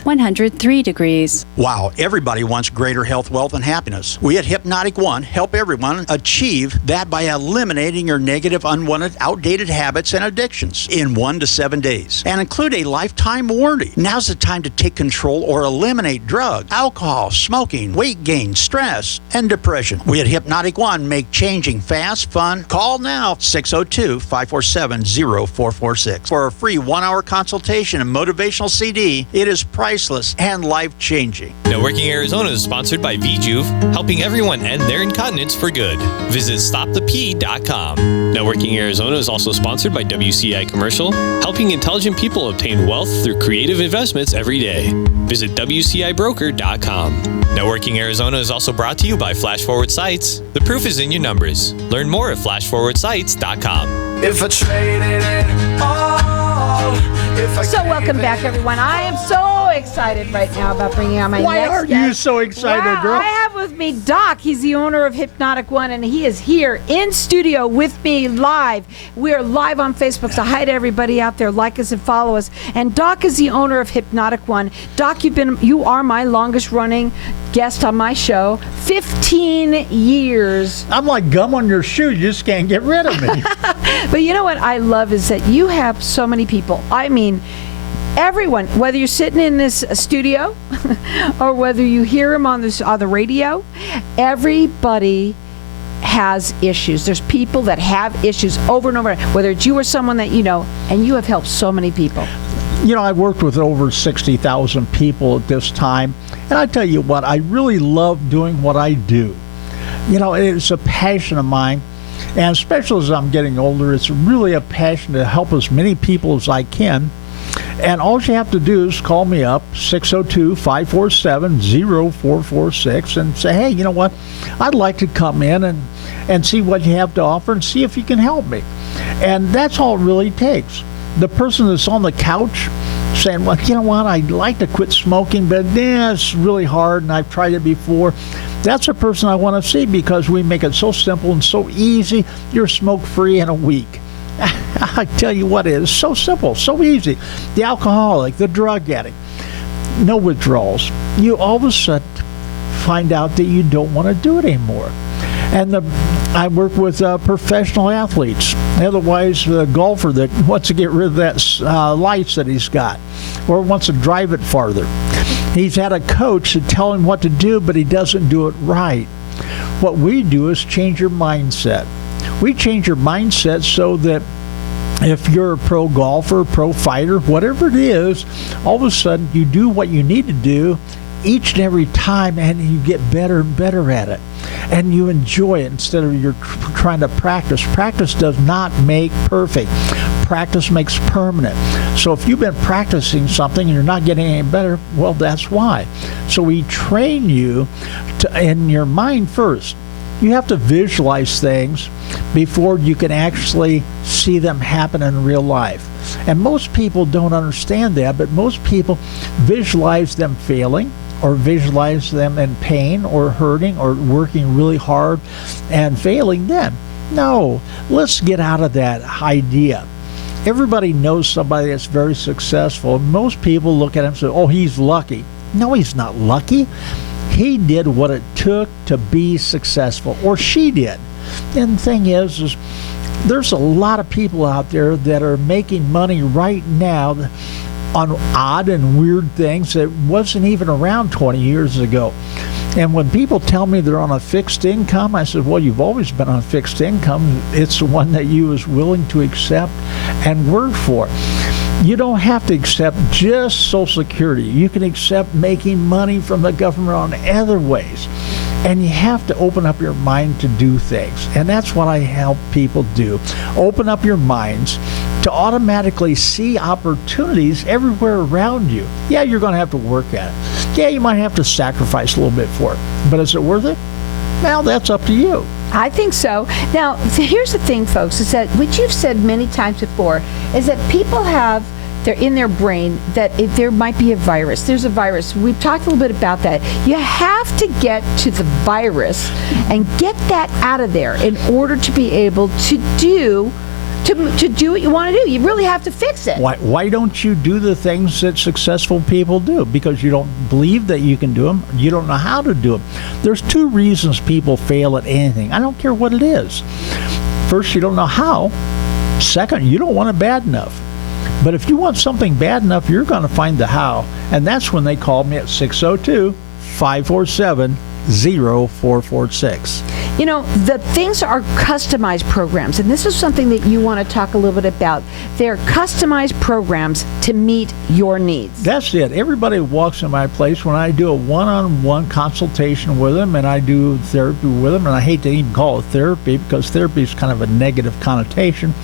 103 degrees. Wow, everybody wants greater health, wealth, and happiness. We at Hypnotic One help everyone achieve that by eliminating your negative, unwanted, outdated habits and addictions in 1 to 7 days and include a lifetime warranty. Now's the time to take control or eliminate drugs, alcohol, smoking, weight gain, stress, and depression. We at Hypnotic One make changing fast, fun. Call now, 602-547-0446 for a free 1-hour consultation and motivational CD. It is priceless and life-changing. Networking Arizona is sponsored by VJuve, helping everyone end their incontinence for good. Visit stopthep.com. Networking Arizona is also sponsored by WCI Commercial, helping intelligent people obtain wealth through creative investments every day. Visit WCIBroker.com. Networking Arizona is also brought to you by Flash Forward Sites. The proof is in your numbers. Learn more at flashforwardsites.com. If I traded it all, So welcome back, everyone. I am so excited right now about bringing on my Why next are guest. you so excited, girl? I have with me Doc. He's the owner of Hypnotic One, and he is here in studio with me live. We are live on Facebook, so hi to everybody out there. Like us and follow us. And Doc is the owner of Hypnotic One. Doc, you are my longest running guest on my show. 15 years. I'm like gum on your shoe. You just can't get rid of me. But you know what I love is that you have so many people. I mean, everyone, whether you're sitting in this studio or whether you hear him on the radio, everybody has issues. There's people that have issues over and over, whether it's you or someone that you know, and you have helped so many people. You know, I've worked with over 60,000 people at this time, and I tell you what, I really love doing what I do. You know, it's a passion of mine, and especially as I'm getting older, it's really a passion to help as many people as I can. And all you have to do is call me up, 602-547-0446, and say, hey, you know what, I'd like to come in and see what you have to offer and see if you can help me. And that's all it really takes. The person that's on the couch saying, well, you know what, I'd like to quit smoking, but it's really hard and I've tried it before. That's a person I want to see because we make it so simple and so easy. You're smoke-free in a week. I tell you what, it is so simple, so easy. The alcoholic, the drug addict, no withdrawals. You all of a sudden find out that you don't want to do it anymore. And I work with professional athletes, otherwise the golfer that wants to get rid of that lights that he's got or wants to drive it farther. He's had a coach to tell him what to do, but he doesn't do it right. What we do is change your mindset. We change your mindset so that if you're a pro golfer, pro fighter, whatever it is, all of a sudden you do what you need to do each and every time, and you get better and better at it. And you enjoy it instead of you're trying to practice. Practice does not make perfect. Practice makes permanent. So if you've been practicing something and you're not getting any better, well, that's why. So we train you in your mind first. You have to visualize things before you can actually see them happen in real life. And most people don't understand that, but most people visualize them failing, or visualize them in pain or hurting or working really hard and failing then. No, let's get out of that idea. Everybody knows somebody that's very successful. Most people look at him and say, oh, he's lucky. No, he's not lucky. He did what it took to be successful, or she did. And the thing is there's a lot of people out there that are making money right now on odd and weird things that wasn't even around 20 years ago. And when people tell me they're on a fixed income, I said, well, you've always been on a fixed income. It's the one that you was willing to accept and work for. You don't have to accept just Social Security. You can accept making money from the government on other ways. And you have to open up your mind to do things. And that's what I help people do. Open up your minds to automatically see opportunities everywhere around you. Yeah, you're going to have to work at it. Yeah, you might have to sacrifice a little bit for it. But is it worth it? Well, that's up to you. I think so. Now, here's the thing, folks, is that what you've said many times before is that people have they're in their brain that if there might be a virus. There's a virus. We've talked a little bit about that. You have to get to the virus and get that out of there in order to be able to do to do what you want to do. You really have to fix it. Why don't you do the things that successful people do? Because you don't believe that you can do them. You don't know how to do them. There's two reasons people fail at anything. I don't care what it is. First, you don't know how. Second, you don't want it bad enough. But if you want something bad enough, you're going to find the how. And that's when they called me at 602-547-0446. You know, the things are customized programs, and this is something that you want to talk a little bit about. They're customized programs to meet your needs. That's it. Everybody walks in my place when I do a one-on-one consultation with them, and I do therapy with them, and I hate to even call it therapy because therapy is kind of a negative connotation.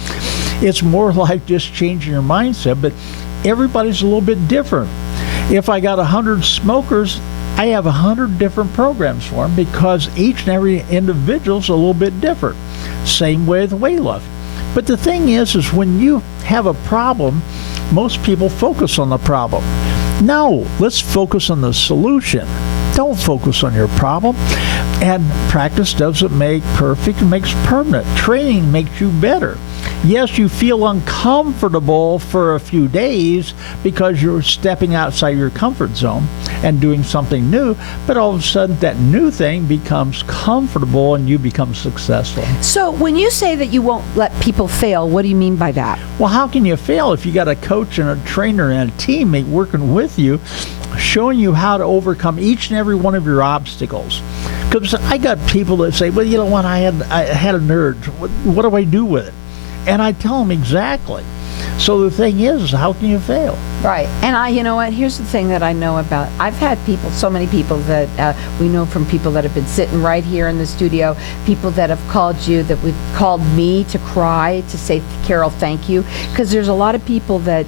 It's more like just changing your mindset, but everybody's a little bit different. If I got 100 smokers, I have 100 different programs for them because each and every individual's a little bit different. Same with weight loss. But the thing is when you have a problem, most people focus on the problem. No, let's focus on the solution. Don't focus on your problem. And practice doesn't make perfect, it makes permanent. Training makes you better. Yes, you feel uncomfortable for a few days because you're stepping outside your comfort zone and doing something new, but all of a sudden that new thing becomes comfortable and you become successful. So when you say that you won't let people fail, what do you mean by that? Well, how can you fail if you got a coach and a trainer and a teammate working with you, showing you how to overcome each and every one of your obstacles? Because I got people that say, well, you know what, I had an urge. What do I do with it? And I tell them exactly. So the thing is how can you fail? Right. And you know what, here's the thing that I know about. I've had people, so many people that we know from people that have been sitting right here in the studio, people that have called you, that we've called me to cry, to say, Carol, thank you. Because there's a lot of people that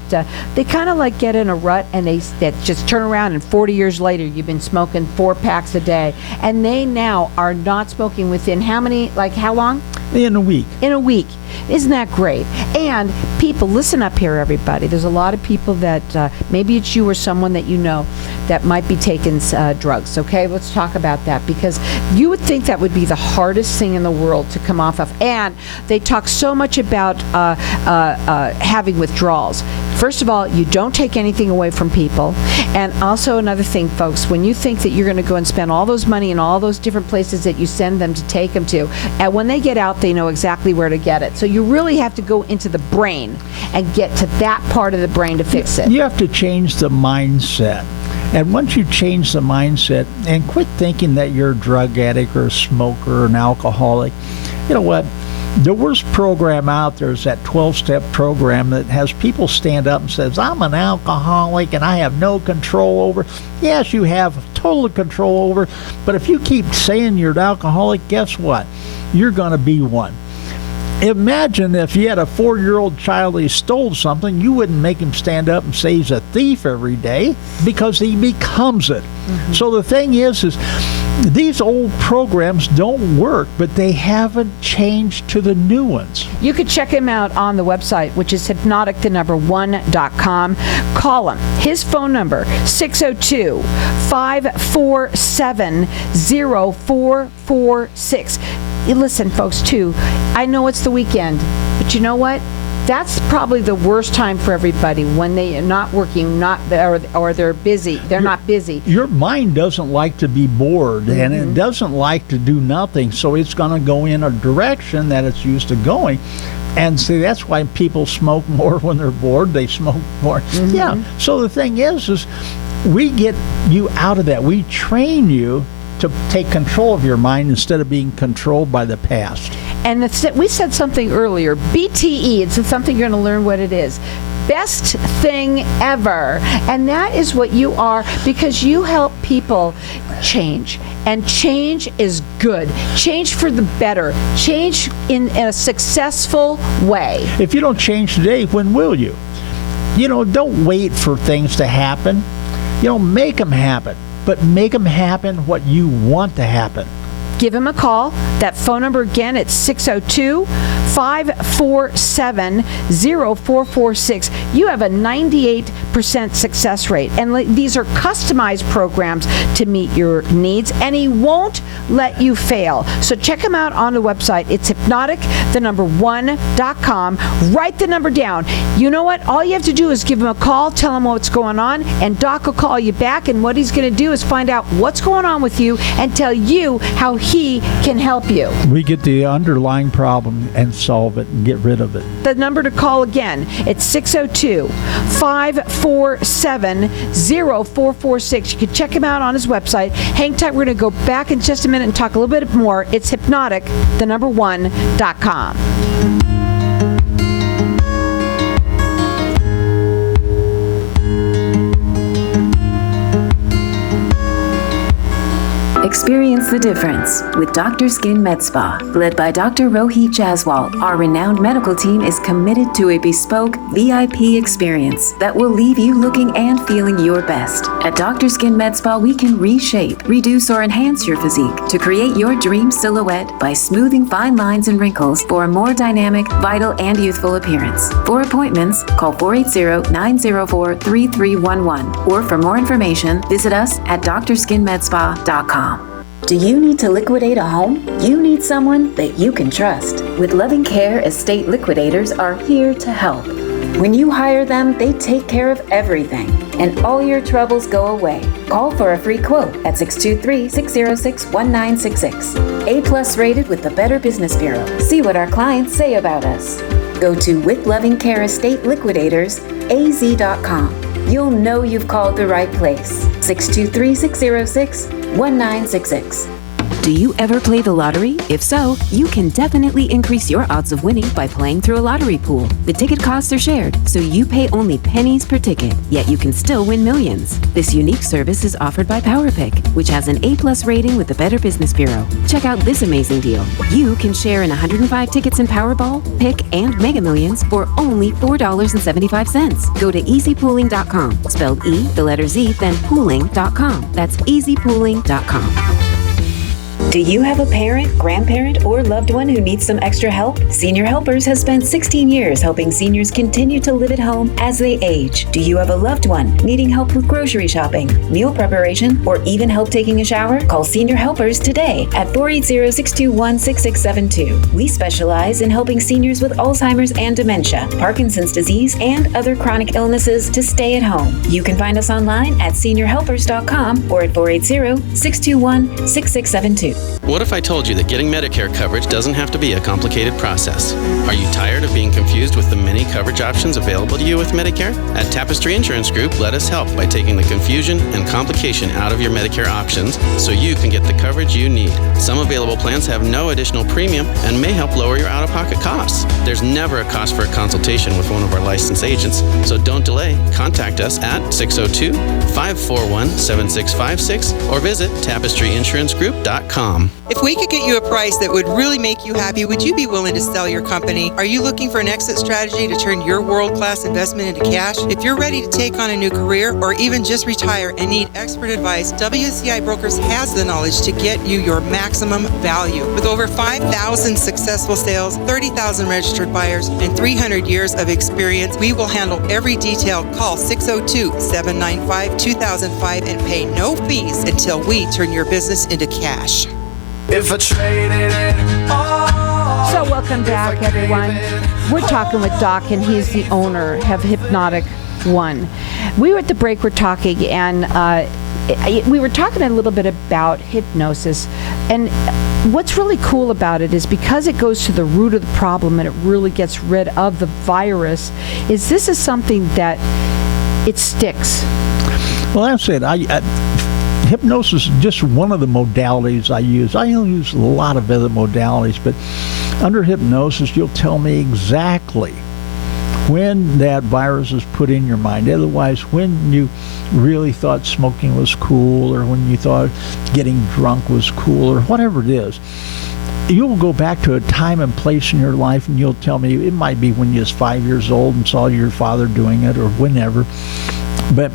they kind of like get in a rut and that just turn around and 40 years later, you've been smoking 4 packs a day. And they now are not smoking within how long? In a week. In a week. Isn't that great? And people, listen up here, everybody. There's a lot of people that maybe it's you or someone that you know that might be taking drugs. Okay, let's talk about that, because you would think that would be the hardest thing in the world to come off of. And they talk so much about having withdrawals. First of all, you don't take anything away from people. And also another thing, folks, when you think that you're going to go and spend all those money in all those different places that you send them to take them to, and when they get out, they know exactly where to get it. So you really have to go into the brain and get to that part of the brain to fix it. You have to change the mindset. And once you change the mindset and quit thinking that you're a drug addict or a smoker or an alcoholic, you know what? The worst program out there is that 12-step program that has people stand up and says, I'm an alcoholic and I have no control over. Yes, you have total control over, but if you keep saying you're an alcoholic, guess what? You're going to be one. Imagine if you had a 4-year-old child that stole something, you wouldn't make him stand up and say he's a thief every day because he becomes it. Mm-hmm. So the thing is these old programs don't work, but they haven't changed to the new ones. You could check him out on the website, which is hypnotic1.com. Call him. His phone number, 602-547-0446. Listen, folks, too, I know it's the weekend, but you know what? That's probably the worst time for everybody, when they are not working, or they're busy. They're not busy. Your mind doesn't like to be bored, mm-hmm. and it doesn't like to do nothing, so it's going to go in a direction that it's used to going. And see, that's why people smoke more when they're bored. They smoke more. Mm-hmm. Yeah. So the thing is we get you out of that. We train you to take control of your mind instead of being controlled by the past. And we said something earlier, BTE, it's something you're going to learn what it is. Best thing ever. And that is what you are, because you help people change. And change is good. Change for the better. Change in a successful way. If you don't change today, when will you? You know, don't wait for things to happen. You know, make them happen. But make them happen what you want to happen. Give him a call. That phone number again, it's 602 547-0446. You have a 98% success rate. And these are customized programs to meet your needs, and he won't let you fail. So check him out on the website. It's hypnotic1.com. Write the number down. You know what? All you have to do is give him a call, tell him what's going on, and Doc will call you back, and what he's going to do is find out what's going on with you and tell you how he can help you. We get the underlying problem and solve it and get rid of it. The number to call again, it's 602-547-0446. You can check him out on his website. Hang tight. We're going to go back in just a minute and talk a little bit more. It's hypnotic1.com. Experience the difference with Dr. Skin Med Spa. Led by Dr. Rohit Jaswal, our renowned medical team is committed to a bespoke VIP experience that will leave you looking and feeling your best. At Dr. Skin Med Spa, we can reshape, reduce, or enhance your physique to create your dream silhouette by smoothing fine lines and wrinkles for a more dynamic, vital, and youthful appearance. For appointments, call 480-904-3311, or for more information, visit us at drskinmedspa.com. Do you need to liquidate a home? You need someone that you can trust. With Loving Care, estate liquidators are here to help. When you hire them, they take care of everything, and all your troubles go away. Call for a free quote at 623-606-1966. A+ rated with the Better Business Bureau. See what our clients say about us. Go to withlovingcareestate-liquidators.az.com. You'll know you've called the right place. 623-606-1966. Do you ever play the lottery? If so, you can definitely increase your odds of winning by playing through a lottery pool. The ticket costs are shared, so you pay only pennies per ticket, yet you can still win millions. This unique service is offered by PowerPick, which has an A+ rating with the Better Business Bureau. Check out this amazing deal. You can share in 105 tickets in Powerball, Pick, and Mega Millions for only $4.75. Go to easypooling.com, spelled E, the letter Z, then pooling.com. That's easypooling.com. Do you have a parent, grandparent, or loved one who needs some extra help? Senior Helpers has spent 16 years helping seniors continue to live at home as they age. Do you have a loved one needing help with grocery shopping, meal preparation, or even help taking a shower? Call Senior Helpers today at 480-621-6672. We specialize in helping seniors with Alzheimer's and dementia, Parkinson's disease, and other chronic illnesses to stay at home. You can find us online at seniorhelpers.com or at 480-621-6672. What if I told you that getting Medicare coverage doesn't have to be a complicated process? Are you tired of being confused with the many coverage options available to you with Medicare? At Tapestry Insurance Group, let us help by taking the confusion and complication out of your Medicare options so you can get the coverage you need. Some available plans have no additional premium and may help lower your out-of-pocket costs. There's never a cost for a consultation with one of our licensed agents, so don't delay. Contact us at 602-541-7656 or visit tapestryinsurancegroup.com. If we could get you a price that would really make you happy, would you be willing to sell your company? Are you looking for an exit strategy to turn your world-class investment into cash? If you're ready to take on a new career or even just retire and need expert advice, WCI Brokers has the knowledge to get you your maximum value. With over 5,000 successful sales, 30,000 registered buyers, and 300 years of experience, we will handle every detail. Call 602-795-2005 and pay no fees until we turn your business into cash. If I traded it all. So welcome back, everyone. We're talking with Doc, and he's the owner of Hypnotic One. We were at the break, we're talking, and we were talking a little bit about hypnosis. And what's really cool about it is because it goes to the root of the problem and it really gets rid of the virus, is this is something that it sticks. Well, that's it. Hypnosis is just one of the modalities I use. I use a lot of other modalities, but under hypnosis, you'll tell me exactly when that virus is put in your mind. Otherwise, when you really thought smoking was cool, or when you thought getting drunk was cool, or whatever it is, you'll go back to a time and place in your life, and you'll tell me it might be when you was 5 years old and saw your father doing it, or whenever. But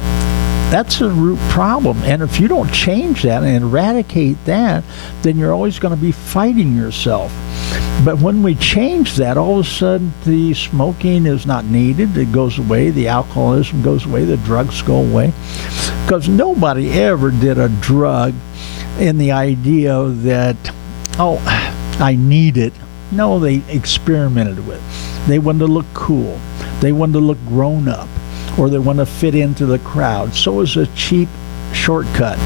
That's a root problem. And if you don't change that and eradicate that, then you're always going to be fighting yourself. But when we change that, all of a sudden the smoking is not needed. It goes away. The alcoholism goes away. The drugs go away. Because nobody ever did a drug in the idea that, oh, I need it. No, they experimented with it. They wanted to look cool. They wanted to look grown up, or they want to fit into the crowd. So it's a cheap shortcut.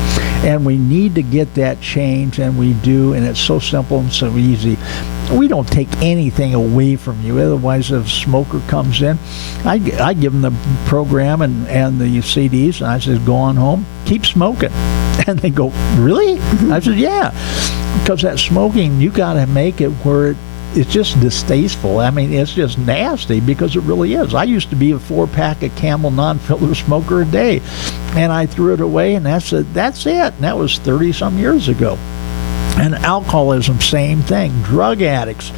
And we need to get that change, and we do, and it's so simple and so easy. We don't take anything away from you. Otherwise, if a smoker comes in, I give them the program and the CDs, and I said, go on home, keep smoking. And they go, really? I said, yeah. Because that smoking, you got to make it where it's just distasteful. I mean, it's just nasty, because it really is. I used to be a 4-pack of Camel non-filter smoker a day, and I threw it away, and that's it. And that was 30-some years ago. And alcoholism, same thing. Drug addicts,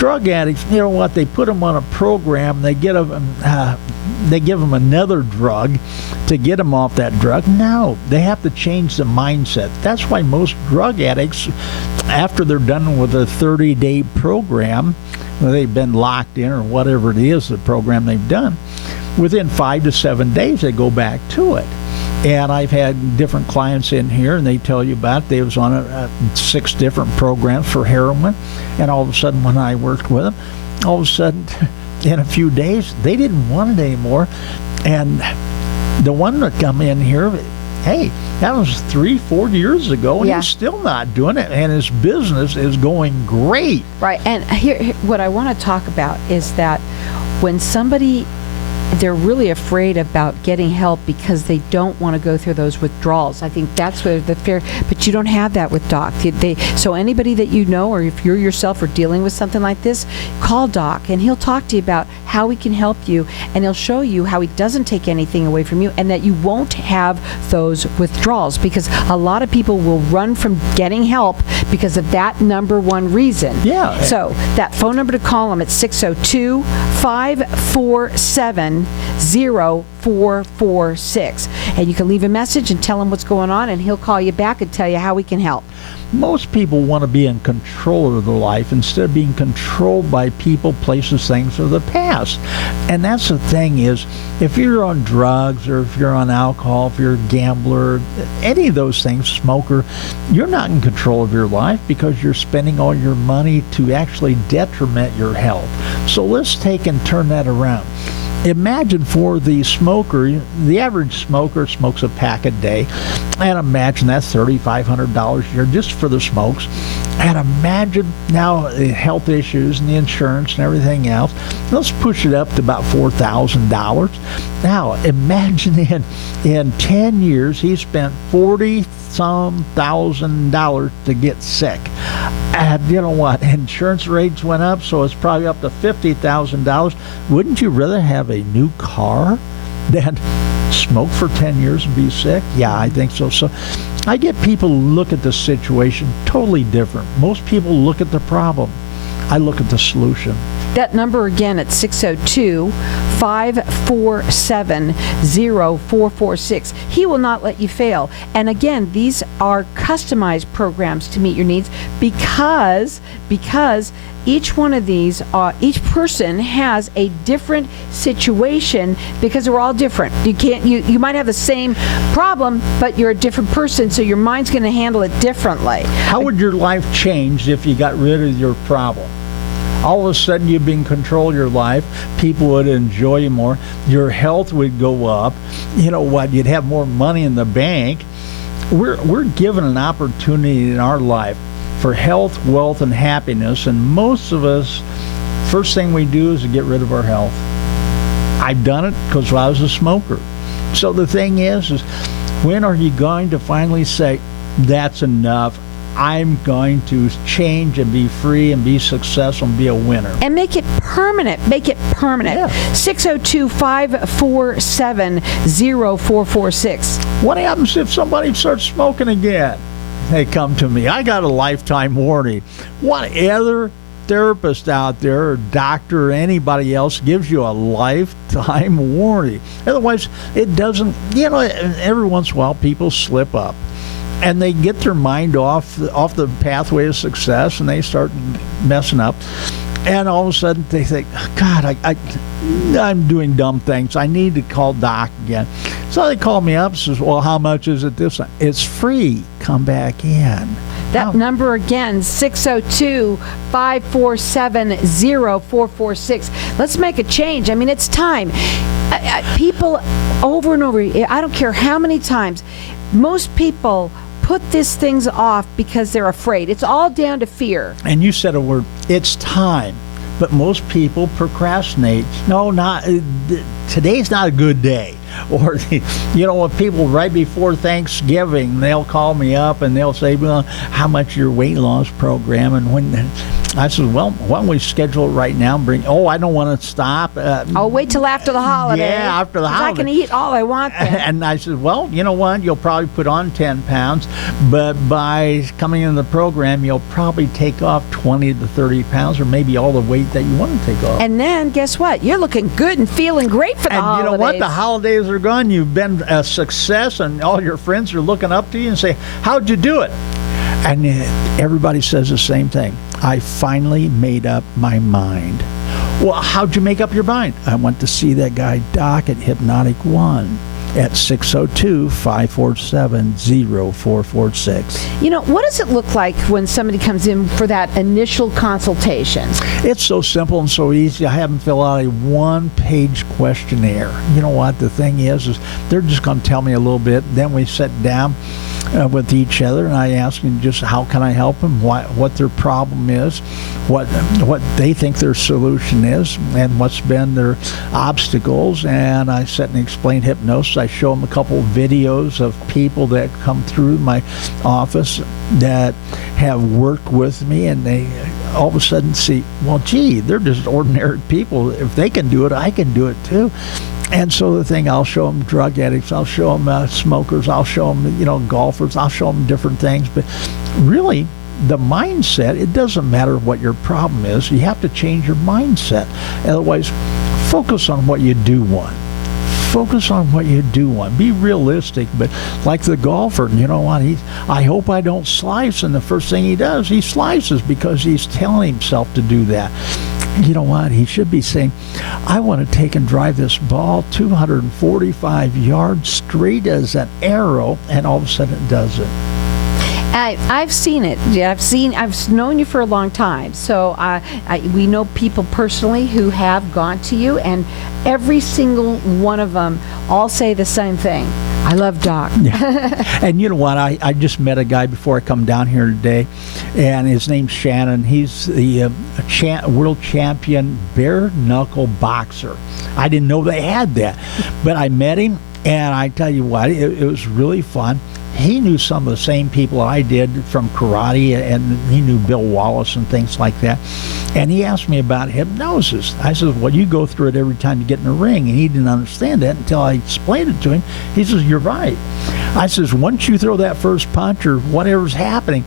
you know what? They put them on a program. They give them another drug to get them off that drug. No, they have to change the mindset. That's why most drug addicts, after they're done with a 30-day program, they've been locked in or whatever it is, the program they've done, within 5 to 7 days they go back to it. And I've had different clients in here, and they tell you about it. They was on 6 different programs for heroin, and all of a sudden when I worked with them, all of a sudden in a few days they didn't want it anymore. And the one that come in here, hey, that was 3-4 years ago, and he's still not doing it, and his business is going great. Right. And here what I want to talk about is that when somebody, they're really afraid about getting help because they don't want to go through those withdrawals. I think that's where the fear, but you don't have that with Doc. So anybody that you know, or if you're yourself or dealing with something like this, call Doc, and he'll talk to you about how he can help you, and he'll show you how he doesn't take anything away from you, and that you won't have those withdrawals, because a lot of people will run from getting help because of that number one reason. Yeah. So that phone number to call him at 602-547-0446. And you can leave a message and tell him what's going on, and he'll call you back and tell you how we can help. Most people want to be in control of their life instead of being controlled by people, places, things of the past. And that's the thing is, if you're on drugs, or if you're on alcohol, if you're a gambler, any of those things, smoker, you're not in control of your life, because you're spending all your money to actually detriment your health. So let's take and turn that around. Imagine for the smoker, the average smoker smokes a pack a day, and imagine that's $3,500 a year just for the smokes. And imagine now the health issues and the insurance and everything else. Let's push it up to about $4,000. Now imagine in 10 years he spent $40-some thousand to get sick. And you know what? Insurance rates went up, so it's probably up to $50,000. Wouldn't you rather have a new car than smoke for 10 years and be sick? Yeah, I think so. So I get people look at the situation totally different. Most people look at the problem. I look at the solution. That number again at 602-547-0446. He will not let you fail. And again, these are customized programs to meet your needs, because each one of these, each person has a different situation, because we're all different. You might have the same problem, but you're a different person, so your mind's going to handle it differently. How would your life change if you got rid of your problem? All of a sudden you'd be in control of your life. People would enjoy you more. Your health would go up. You know what? You'd have more money in the bank. We're given an opportunity in our life for health, wealth, and happiness. And most of us, first thing we do is to get rid of our health. I've done it because I was a smoker. So the thing is when are you going to finally say, that's enough? I'm going to change and be free and be successful and be a winner. And make it permanent. Make it permanent. Yeah. 602-547-0446. What happens if somebody starts smoking again? Hey, come to me. I got a lifetime warranty. What other therapist out there, or doctor, or anybody else gives you a lifetime warranty. Otherwise, it doesn't, every once in a while people slip up. And they get their mind off the pathway of success, and they start messing up. And all of a sudden they think, God, I'm doing dumb things. I need to call Doc again. So they call me up and says, well, how much is it this time? It's free. Come back in. That number again, 602-547-0446. Let's make a change. I mean, it's time. People over and over, I don't care how many times, most people put these things off because they're afraid. It's all down to fear. And you said a word, it's time. But most people procrastinate. No, today's not a good day. Or, when people right before Thanksgiving, they'll call me up and they'll say, well, how much your weight loss program? And when I said, well, why don't we schedule it right now and I don't want to stop. I'll wait till after the holiday. Yeah, after the holiday. I can eat all I want then. And I said, well, you know what? You'll probably put on 10 pounds, but by coming in the program, you'll probably take off 20 to 30 pounds or maybe all the weight that you want to take off. And then, guess what? You're looking good and feeling great for the holidays. And you know what? The holidays are gone. You've been a success, and all your friends are looking up to you and say, how'd you do it? And everybody says the same thing. I finally made up my mind. Well, how'd you make up your mind? I went to see that guy, Doc, at Hypnotic 1 at 602-547-0446. What does it look like when somebody comes in for that initial consultation? It's so simple and so easy. I have them fill out a one-page questionnaire. You know what? The thing is they're just going to tell me a little bit. Then we sit down with each other, and I ask them just how can I help them, what their problem is, what they think their solution is, and what's been their obstacles. And I sit and explain hypnosis. I show them a couple of videos of people that come through my office that have worked with me, and they all of a sudden see, well, gee, they're just ordinary people. If they can do it, I can do it too. And so I'll show them drug addicts, I'll show them smokers, I'll show them, golfers, I'll show them different things. But really, the mindset, it doesn't matter what your problem is. You have to change your mindset. Otherwise, focus on what you do want. Focus on what you do want. Be realistic, but like the golfer, you know what? I hope I don't slice, and the first thing he does, he slices because he's telling himself to do that. You know what? He should be saying, I want to take and drive this ball 245 yards straight as an arrow, and all of a sudden it does it. I've seen it. I've known you for a long time. So we know people personally who have gone to you, and every single one of them all say the same thing. I love Doc. Yeah. And you know what? I just met a guy before I come down here today, and his name's Shannon. He's the world champion bare knuckle boxer. I didn't know they had that, but I met him, and I tell you what, it was really fun. He knew some of the same people I did from karate, and he knew Bill Wallace and things like that. And he asked me about hypnosis. I said, well, you go through it every time you get in the ring. And he didn't understand that until I explained it to him. He says, you're right. I says, once you throw that first punch or whatever's happening,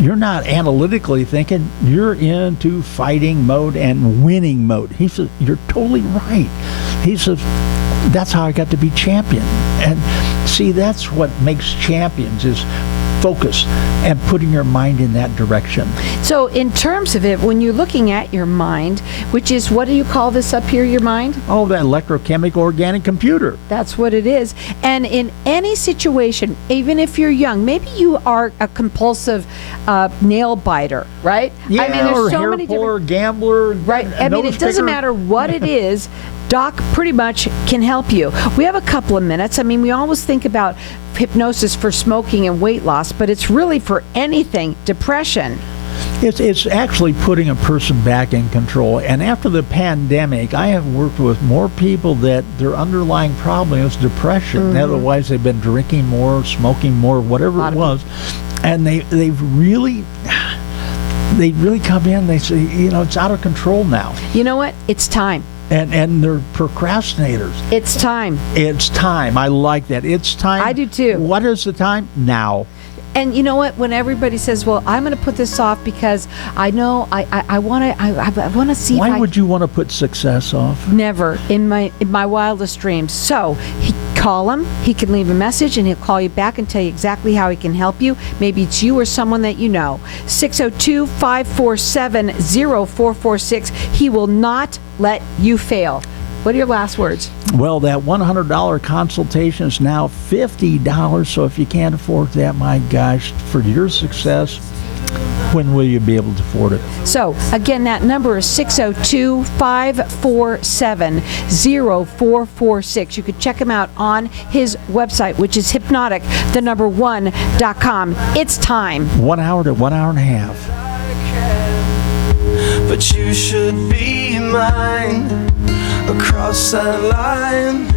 you're not analytically thinking. You're into fighting mode and winning mode. He says, you're totally right. He says, that's how I got to be champion. And see, that's what makes champions, is focus and putting your mind in that direction. So in terms of it, when you're looking at your mind, which is, what do you call this up here, your mind? Oh, that electrochemical organic computer. That's what it is. And in any situation, even if you're young, maybe you are a compulsive nail biter, right? Yeah, I mean, there's or so hair many puller, gambler. Right. I mean, it doesn't matter what it is. Doc pretty much can help you. We have a couple of minutes. I mean, we always think about hypnosis for smoking and weight loss, but it's really for anything. Depression. It's actually putting a person back in control. And after the pandemic, I have worked with more people that their underlying problem is depression. Mm-hmm. Otherwise, they've been drinking more, smoking more, whatever it was. And they've really come in, they say, it's out of control now. You know what? It's time. And they're procrastinators. It's time. It's time. I like that. It's time. I do too. What is the time? Now. And you know what? When everybody says, "Well, I'm going to put this off because I know I want to see," Why would you want to put success off? Never in my wildest dreams. So call him. He can leave a message, and he'll call you back and tell you exactly how he can help you. Maybe it's you or someone that you know. 602-547-0446. He will not let you fail. What are your last words? Well, that $100 consultation is now $50. So if you can't afford that, my gosh, for your success, when will you be able to afford it? So, again, that number is 602-547-0446. You could check him out on his website, which is hypnotic1.com. It's time. 1 hour to 1 hour and a half. But you should be mine across that line.